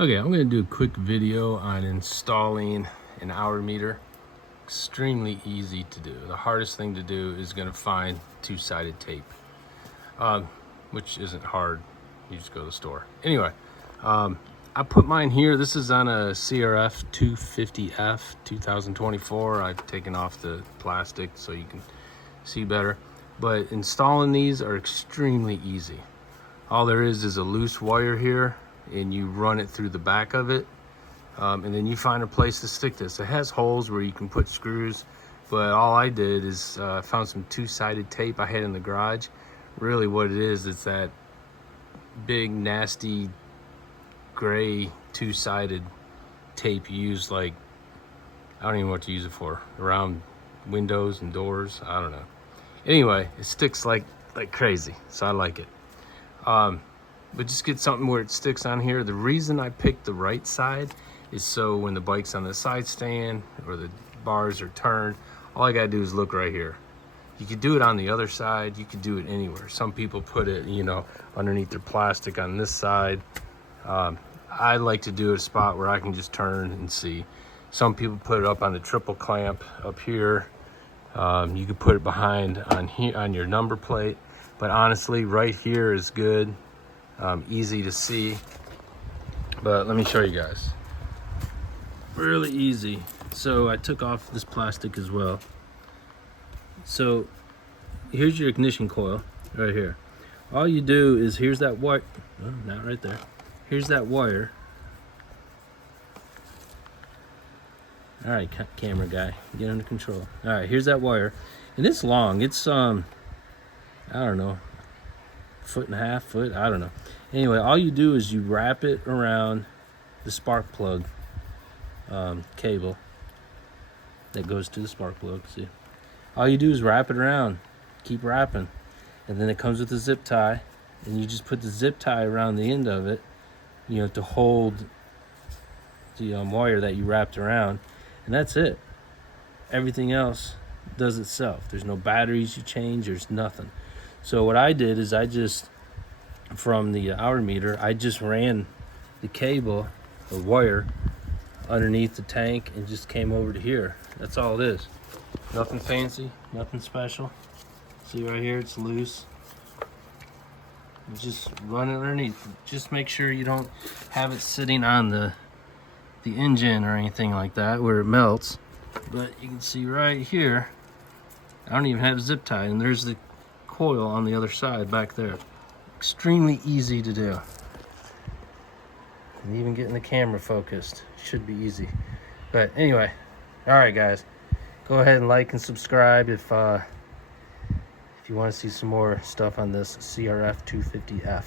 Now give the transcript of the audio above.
Okay, I'm going to do a quick video on installing an hour meter. Extremely easy to do. The hardest thing to do is going to find two-sided tape, which isn't hard. You just go to the store. Anyway, I put mine here. This is on a CRF250F 2024. I've taken off the plastic so you can see better. But installing these are extremely easy. All there is a loose wire here, and you run it through the back of it, and then you find a place to stick this. It has holes where you can put screws, but all I did is found some two-sided tape I had in the garage. Really what it is, it's that big nasty gray two-sided tape you use, like, I don't even know what to use it for, around windows and doors. I don't know. Anyway, it sticks like crazy, so I like it. But just get something where it sticks on here. The reason I picked the right side is so when the bike's on the side stand or the bars are turned, all I gotta do is look right here. You could do it on the other side, you could do it anywhere. Some people put it, underneath their plastic on this side. I like to do a spot where I can just turn and see. Some people put it up on the triple clamp up here. You could put it behind on your number plate, but honestly, right here is good. Easy to see, but let me show you guys. Really easy. So I took off this plastic as well. So here's your ignition coil right here. All you do is, here's that wire. Oh, not right there. Here's that wire. All right, camera guy, get under control. All right, here's that wire, and it's long. It's I don't know, 1.5 foot, I don't know. Anyway, all you do is you wrap it around the spark plug cable that goes to the spark plug. See, all you do is wrap it around, keep wrapping, and then it comes with a zip tie, and you just put the zip tie around the end of it, to hold the wire that you wrapped around, and that's it. Everything else does itself. There's no batteries you change, there's nothing. So what I did is from the hour meter, I just ran the cable, the wire, underneath the tank and just came over to here. That's all it is. Nothing fancy, nothing special. See right here, it's loose. You just run it underneath. Just make sure you don't have it sitting on the engine or anything like that where it melts. But you can see right here, I don't even have a zip tie, and there's the coil on the other side back there. Extremely easy to do. And even getting the camera focused should be easy. But anyway, all right guys, go ahead and like and subscribe if you want to see some more stuff on this CRF250F.